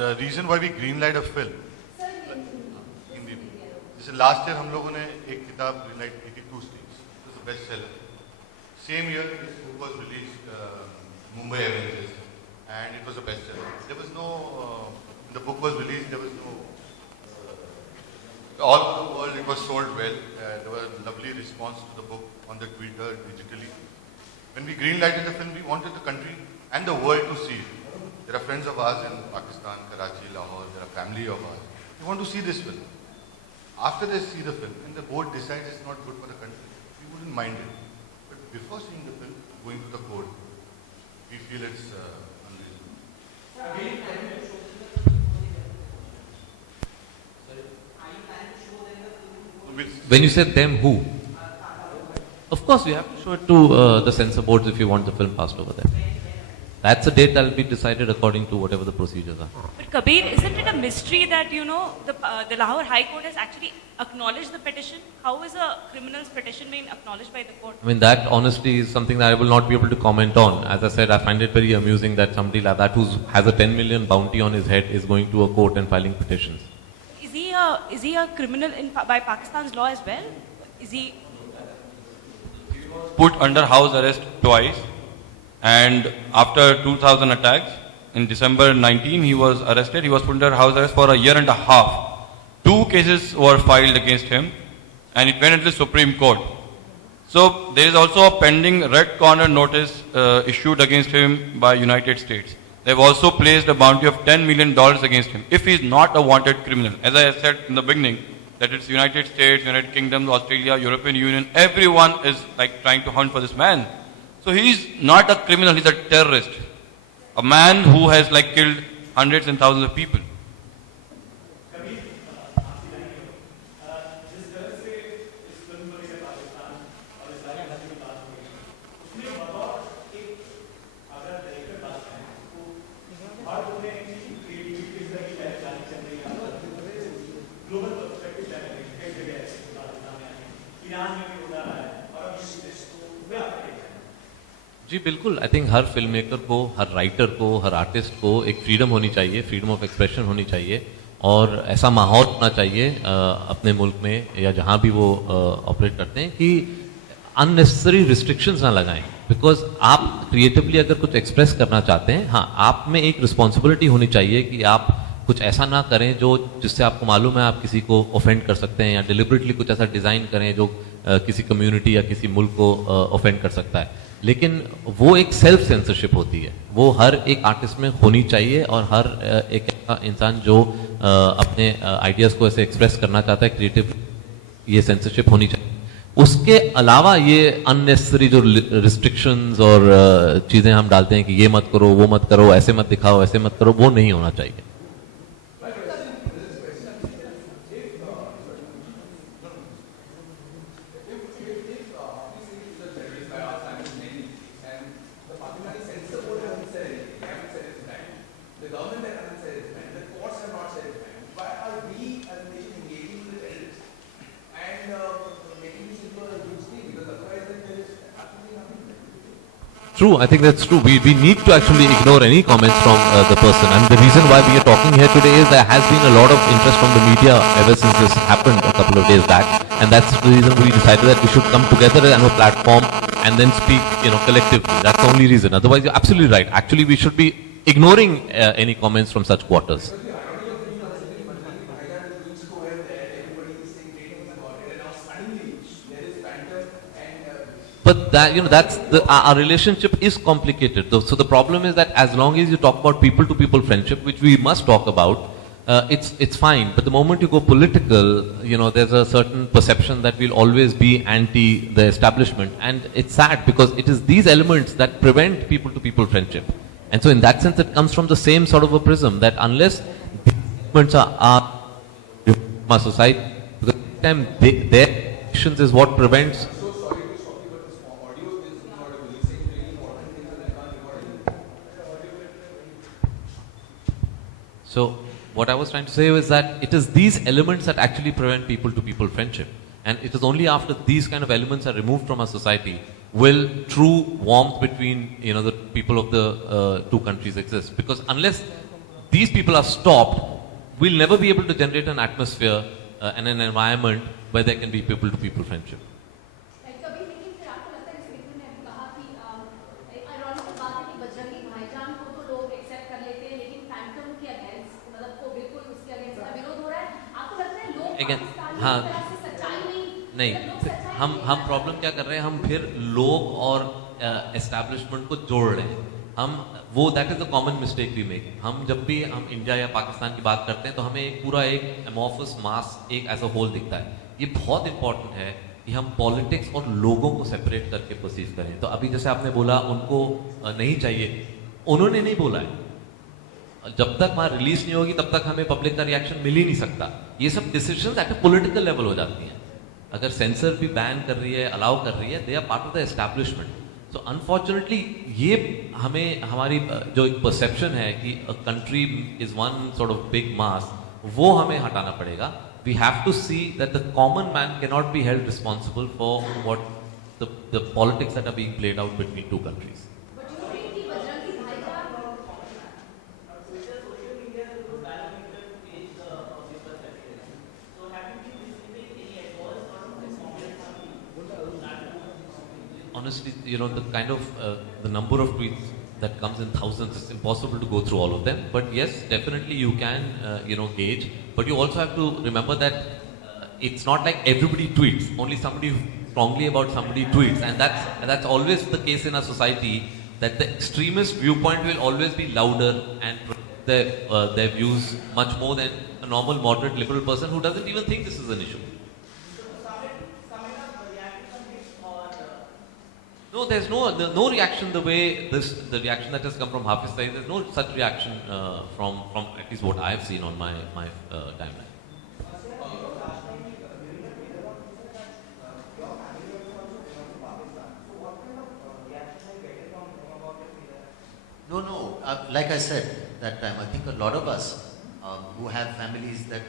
The reason why we greenlight a film, Hindi, जैसे last year हम लोगों ने एक किताब greenlight की थी 2 Streets, it was a bestseller. Same year this book was released, Mumbai Avengers, and it was a bestseller. There was no, when the book was released, there was no, all over the world it was sold well. There was a lovely response to the book on the Twitter, digitally. When we greenlighted the film, we wanted the country and the world to see it. There are friends of ours in Pakistan, Karachi, Lahore, there are family of ours. We want to see this film. After they see the film and the board decides it's not good for the country, we wouldn't mind it. But before seeing the film, going to the court, we feel it's unreasonable. When you said them, who? Of course, you have to show it to the censor boards if you want the film passed over there. That's a date that will be decided according to whatever the procedures are. But Kabir, isn't it a mystery that, the Lahore High Court has actually acknowledged the petition? How is a criminal's petition being acknowledged by the court? I mean, that honestly is something that I will not be able to comment on. As I said, I find it very amusing that somebody like that who has a 10 million bounty on his head is going to a court and filing petitions. Is he a criminal by Pakistan's law as well? Is he put under house arrest twice, and after 2000 attacks in December 19 he was arrested. He was put under house arrest for a year and a half. 2 cases were filed against him and it went into the Supreme Court. So there is also a pending red corner notice issued against him by United States. They have also placed a bounty of $10 million against him if he is not a wanted criminal. As I said in the beginning, that it's United States, United Kingdom, Australia, European Union, everyone is like trying to hunt for this man. So he is not a criminal, he's a terrorist. A man who has like killed hundreds and thousands of people. जी बिल्कुल, I think her film maker को, हर writer को, हर artist को एक freedom होनी चाहिए, freedom of expression होनी चाहिए और ऐसा माहौल होना चाहिए अपने मुल्क में या जहाँ भी वो ऑपरेट करते हैं कि अननेसेसरी रिस्ट्रिक्शंस ना लगाएं. बिकॉज आप क्रिएटिवली अगर कुछ एक्सप्रेस करना चाहते हैं, हाँ, आप में एक रिस्पॉन्सिबिलिटी होनी चाहिए कि आप कुछ ऐसा ना करें जो जिससे आपको मालूम है आप किसी को ऑफेंड कर सकते हैं या डिलिबरेटली कुछ ऐसा डिज़ाइन करें जो किसी कम्युनिटी या किसी मुल्क को ऑफेंड कर सकता है. लेकिन वो एक सेल्फ सेंसरशिप होती है, वो हर एक आर्टिस्ट में होनी चाहिए और हर एक इंसान जो अपने आइडियाज़ को ऐसे एक्सप्रेस करना चाहता है क्रिएटिव, ये सेंसरशिप होनी चाहिए. उसके अलावा ये अननेसेसरी जो रिस्ट्रिक्शंस और चीज़ें हम डालते हैं कि ये मत करो, वो मत करो, ऐसे मत दिखाओ, ऐसे मत करो, वो नहीं होना चाहिए. True, I think that's true. We need to actually ignore any comments from the person, and the reason why we are talking here today is there has been a lot of interest from the media ever since this happened a couple of days back, and that's the reason we decided that we should come together on a platform and then speak, collectively. That's the only reason. Otherwise, you're absolutely right. Actually, we should be ignoring any comments from such quarters. But that, that's our relationship is complicated. So the problem is that as long as you talk about people-to-people friendship, which we must talk about, it's fine. But the moment you go political, there's a certain perception that we'll always be anti the establishment, and it's sad because it is these elements that prevent people-to-people friendship. And so in that sense, it comes from the same sort of a prism that unless these elements are our society, because every time their actions is what prevents. So what I was trying to say was that it is these elements that actually prevent people-to-people friendship. And it is only after these kind of elements are removed from our society will true warmth between the people of the two countries exist. Because unless these people are stopped, we'll never be able to generate an atmosphere and an environment where there can be people-to-people friendship. कभी लेकिन फिर आपको लगता है जैसे मिथुन ने अभी कहा कि आयरॉनिकल बात है कि बजरंगी भाईजान को तो लोग एक्सेप्ट कर लेते हैं लेकिन फैंटम के अगेंस्ट मतलब को बिल्कुल उसके अगेंस्ट का विरोध हो रहा है आपको लगता है लोग Again, पाकिस्तानी हाँ, की तरह से सच्चाई नहीं, मतलब लोग सच्चाई हम प्रॉब्लम क्या कर रहे हैं, हम फिर लोग और एस्टैब्लिशमेंट को जोड़ रहे हैं. हम वो that is the common mistake we make. हम जब भी हम इंडिया या पाकिस्तान की बात करते हैं तो हमें एक पूरा एक एमॉर्फस मास एक एज अ होल दिखता है. ये बहुत इंपॉर्टेंट है कि हम पॉलिटिक्स और लोगों को सेपरेट करके परसीव करें. तो अभी जैसे आपने बोला उनको नहीं चाहिए, उन्होंने नहीं बोला है. जब तक वहाँ रिलीज नहीं होगी तब तक हमें पब्लिक का रिएक्शन मिल ही नहीं सकता. ये सब decisions at a political level हो जाती हैं. अगर सेंसर भी बैन कर रही है, अलाउ कर रही है, they are part of the establishment. So unfortunately ये हमें हमारी जो एक परसेप्शन है कि a country is one sort of big mass, वो हमें हटाना पड़ेगा. We have to see that the common man cannot be held responsible for what the politics that are being played out between two countries. But you think कि बजरंगी भाईजान Honestly, you know, the kind of the number of tweets that comes in thousands, it's impossible to go through all of them. But yes, definitely you can, gauge. But you also have to remember that it's not like everybody tweets. Only somebody who strongly about somebody tweets, and that's always the case in our society. That the extremist viewpoint will always be louder and their views much more than a normal, moderate, liberal person who doesn't even think this is an issue. No, there's no reaction the way the reaction that has come from Hafeez side. There's no such reaction from at least what I've seen on my timeline. No. Like I said that time, I think a lot of us who have families that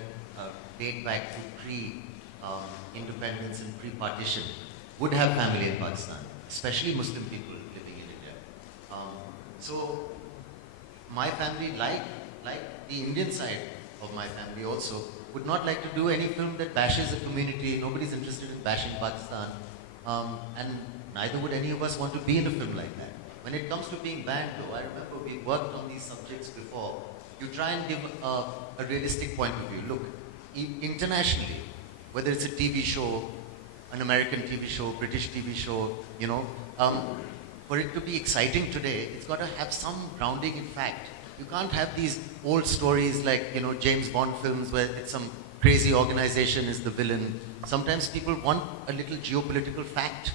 date back to pre-independence and pre-partition would have family in Pakistan, especially Muslim people living in India. So my family, like the Indian side of my family also, would not like to do any film that bashes a community. Nobody's interested in bashing Pakistan. And neither would any of us want to be in a film like that. When it comes to being banned though, I remember we worked on these subjects before. You try and give a realistic point of view. Look, internationally, whether it's a TV show, an American TV show, British TV show, for it to be exciting today, it's got to have some grounding in fact. You can't have these old stories like, James Bond films where it's some crazy organization is the villain. Sometimes people want a little geopolitical fact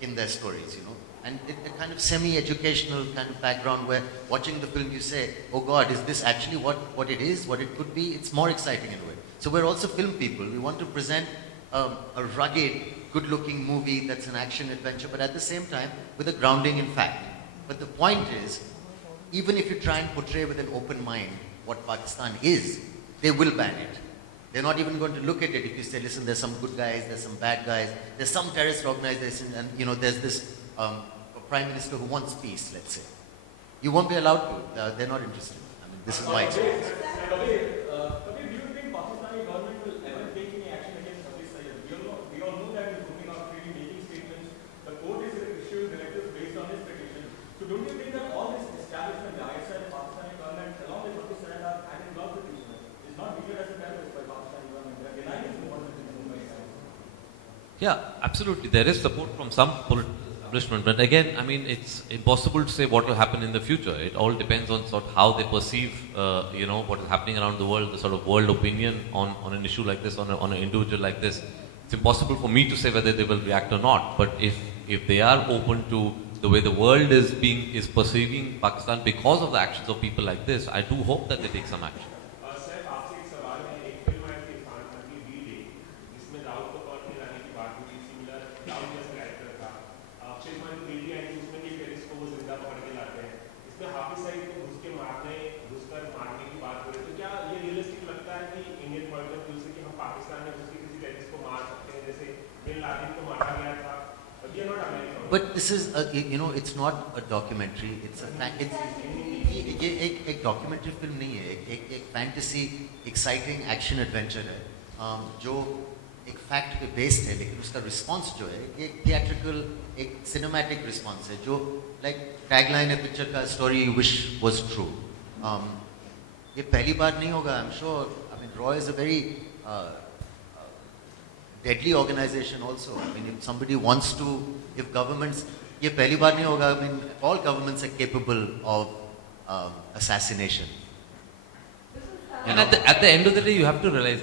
in their stories, and a kind of semi-educational kind of background where watching the film you say, oh God, is this actually what it is, what it could be? It's more exciting in a way. So we're also film people. We want to present a rugged, good-looking movie that's an action adventure, but at the same time with a grounding in fact. But the point is, even if you try and portray with an open mind what Pakistan is, they will ban it. They're not even going to look at it if you say, listen, there's some good guys, there's some bad guys, there's some terrorist organization, and there's this a prime minister who wants peace, let's say. You won't be allowed to. They're not interested. I mean, this is my experience. Kabir, do you think Pakistani government will ever take any action against Hafeez Sajid? We all know that he's putting out really making statements. The court is issuing directives based on his petition. So don't you think that all this establishment, the ISI, the Pakistani government, along with Hafeez Sajid, are hand in glove with each other? It's not viewed as a terrorist by Pakistani government. They are denying his involvement in the Mumbai side. Yeah, absolutely. There is support from some political establishment, but again, I mean, it's impossible to say what will happen in the future. It all depends on sort of how they perceive, what is happening around the world, the sort of world opinion on an issue like this, on an individual like this. It's impossible for me to say whether they will react or not. But if they are open to the way the world is perceiving Pakistan because of the actions of people like this, I do hope that they take some action. Saif, आपसे एक सवाल है. एक film आई थी इरफान खान की D-Day, जिसमें दाऊद को कौर के लाने की बात हुई, सिमिलर दाऊद जैसा कैरेक्टर था. फिर हमारी डी-डे आई थी, उसमें भी टेररिस्ट को वो जिंदा पकड़ के लाते हैं. इसमें हाफिज सईद को घुसकर मारने की बात हो रही है. तो क्या ये रियलिस्टिक लगता है कि इंडियन पॉइंट ऑफ व्यू से कि हम पाकिस्तान में घुसकर किसी टेररिस्ट को मार सकते हैं, जैसे बिन लादेन को मारा गया था? But this is, it's not a documentary. It's a fact. ये एक डॉक्यूमेंट्री फिल्म नहीं है, एक फैंटेसी एक्साइटिंग एक्शन एडवेंचर है, जो एक फैक्ट पे बेस्ड है, लेकिन उसका रिस्पांस जो है ये थिएट्रिकल एक सिनेमैटिक रिस्पांस है, जो लाइक टैगलाइन है पिक्चर का, story you wish was true. ये पहली बार नहीं होगा, I am sure. I mean raw is a very deadly organization also. I mean, if somebody wants to, if governments, ये पहली बार नहीं होगा. I mean, all governments are capable of assassination. And at the end of the day, you have to realize